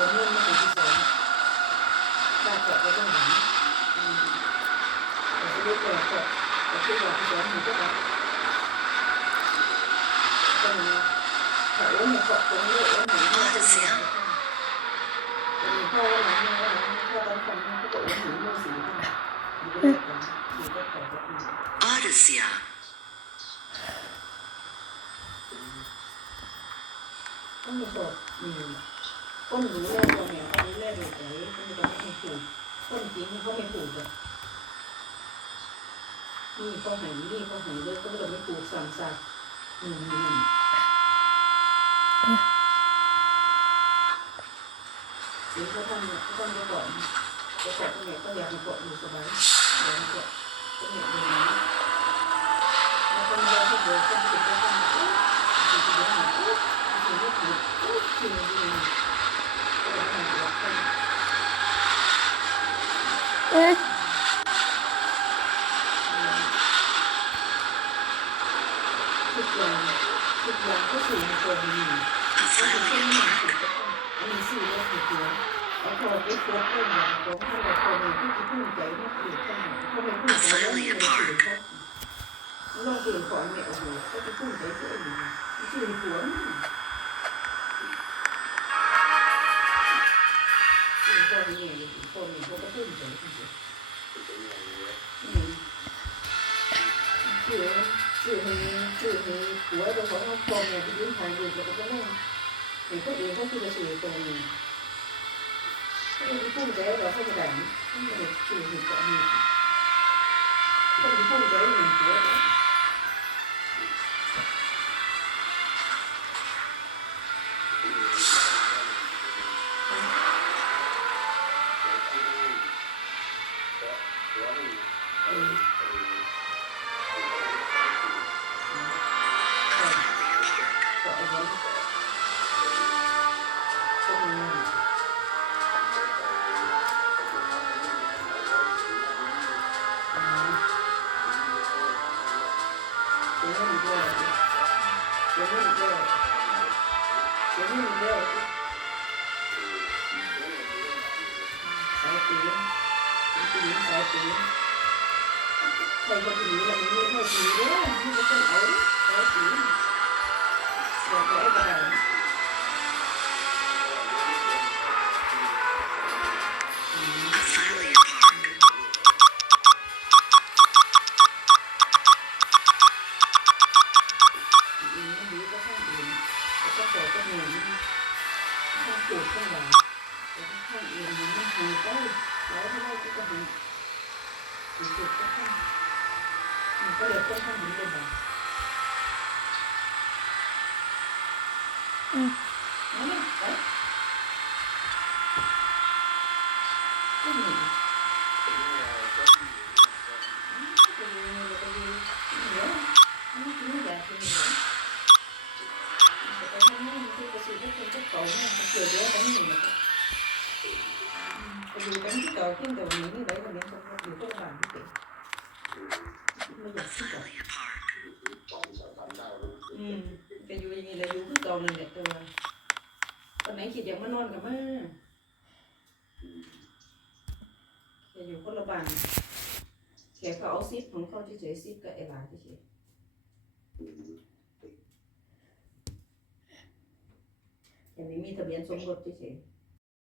ตัวเงินมาเป็นที่สองถ้าเกาะไปตรงหนอืมแต่จะได้เกิดเกาะแต่ที่ว่าที่สองมันก็แบบก็มีถ้าโอ้ยเกาะตรงนี้โอ้ยหนีมาจะเสียแต่มีพ่อว่าหลังว่าหลังพ่อตอนคนเขาก็โอ้ยหนีมาสีกันอยู่ด้วยกันอยู่ด้วยกันก็มี Odyssey. ต้องมีกฎ มีก้นรู้แล้วตัวเนี่ยเขารู้แล้วเลยแต่ก็ไม่ต้องให้ผูกก้นจริงเขาไม่ผูกอะนี่เขาหายนี่เขาหายเลยก็ไม่ต้องไม่ผูกสั่งสักอืมนั่นเดี๋ยวเขาทำเนี่ยเขาต้องไปเกาะไปกาะตรงไหนก็อยากมาเกาะอยู่สบายเดี๋ยวมาเกาะตรงไหนตรงนี้แล้วคนเดียวก็เดียวก็ติดแล้วก็มาอุ๊ยติดแล้วมาอุ๊ยติดแล้วมาอุ๊ยติดแล้ เอ๊ะทุกอย่างทุกอย่างก็สู่ในตัวนี้ Ophelia Park. อันนี้สื่อว่าคือตัวแล้วพอไปโพสต์เรื่องอย่างของท่านเราคนนี้ที่ภูมิใจมากคือท่านเขาไม่พูดอะไรแล้วไม่ได้สื่อเขาลองเก่งก่อนเนี่ยโอ้โหเขาจะภูมิใจตัวเองสื่อหัวสื่อคน นี้ต้นนี้เขาก็ขึ้นเฉยๆคือคือคือคือคือหัวเราของเราตรงเนี่ยไปยืนถ่ายรูแล้วก็นั่งเห็นคนอื่นเขาคือจะสื่ตรงนี้ไม่ได้พูใจเราเข้าใจไม่ได้สื่อถึงตรงนี้คนที่พูใจหนึ่งหัว ห็นชุดนี้เสียงมันเยอะเสียงมันเยอะเสียงมันเยอะสายตีนตีนสายตีนใครจะตีนอะไรนี่ไม่ตีนเลยไม่ต้องเอาสายตีน ก็เลยต้องทำนี้เลยนะ Ừ. Thank you. ไหนคิดอยากมานอนกับมาแต่อยู่คนละบ้านแค่เขาเอาซิปของเขาเฉยๆซิปกับไอ้หลานเฉยๆแต่ไม่มีทะเบียนสมรสเฉยๆ